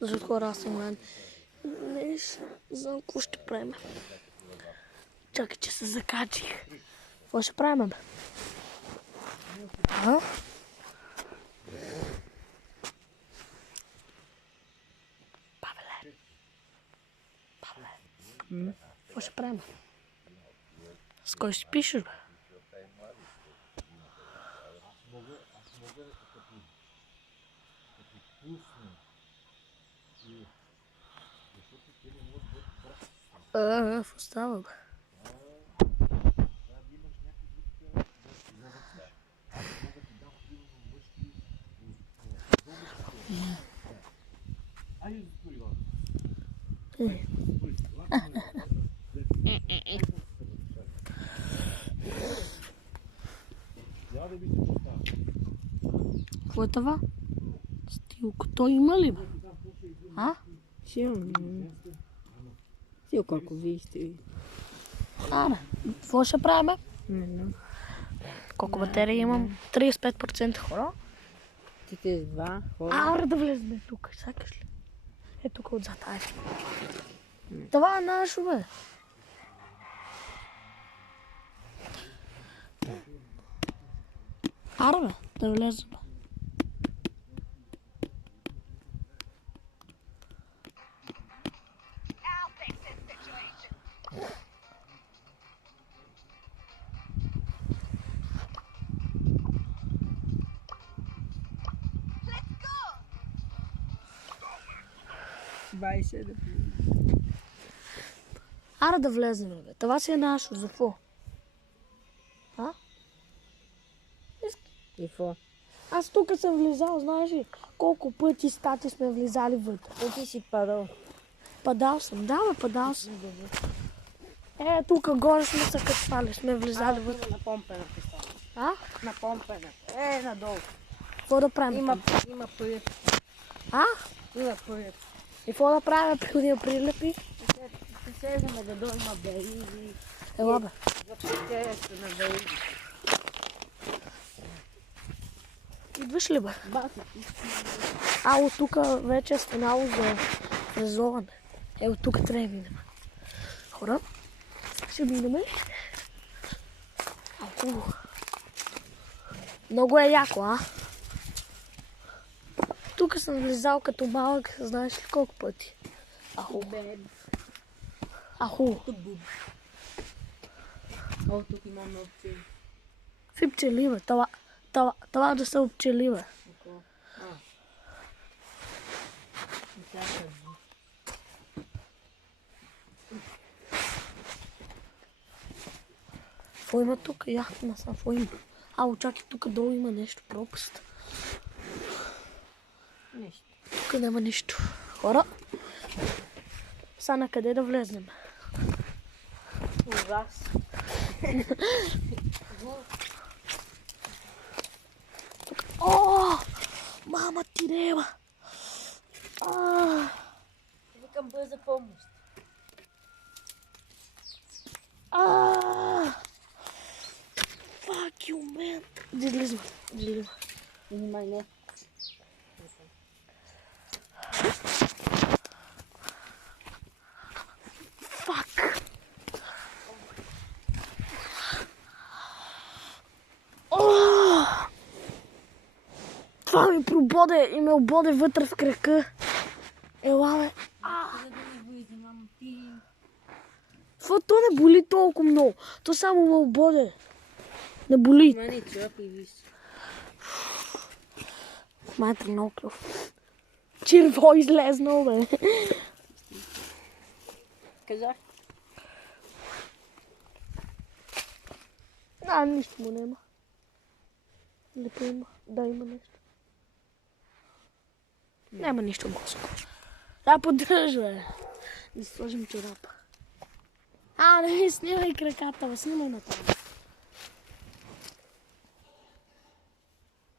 защото хора съм мен. Не знам какво ще правим. Чакай, че се закачих. Какво ще правим, бе? А? Павле. Какво ще правим? С кой ще пишеш, бе? Какво става, бе? Какво е това? Стилко, той има ли, бе? А? Сигурно. Стилко, ако вижте. Аре, какво ще правим, бе? Не знам. Колко батерия имам? 35% хора. Ти тези два хора. Аре да влезем тук, сакаш ли? Е тук отзад, айде. Това е нашо, бе. Аре, бе, да влезем. Аре да влезем, бе. Това си е нашо, за какво? А? И какво? Аз тук съм влизал, знаеш ли, колко пъти стати сме влизали вътре. Ти си падал. Падал съм, да бе, падал съм. Тук горе сме се качвали, сме влизали вътре. На помпена писала. А? На помпена. Надолу. Какво да правим? Има прилеп. А? Има прилеп. И какво да правим при ходия прилепи? Слезаме да дойма беризи. Ела бе. За печерето на беризи. Идваш ли, бе? Бати ти. От тук вече е станало за фрезоване. От тук трябва да минем. Хора, ще минем. Много е яко, а? Тук съм влизал като малък, знаеш ли колко пъти? Аху. Тук има много пчели. Какви пчели, бе? Това да са пчели, бе. Какво има тук? Яхна са, какво има? Чакай, тук долу има нещо, пропаст. Нищо. Тук няма нищо. Хора, сега на къде да влезнем? Ужас. Мама ти неба! Викам бърза помощ. Fuck you, man! Излизам. Внимай, не. Fuck! Това ми прободе и ме ободе вътре в крака. Ела, бе. То не боли толкова много. То само ме ободе. Не боли. Мани, чакай, виж. Матри, много клюв. Черво излезнал, бе. Казах. Нищо му няма. Лепо има. Да, има нещо. Няма нищо мозъко. Да, поддържа. Да сложим чорапа. Не ми снимай краката, снимай на това.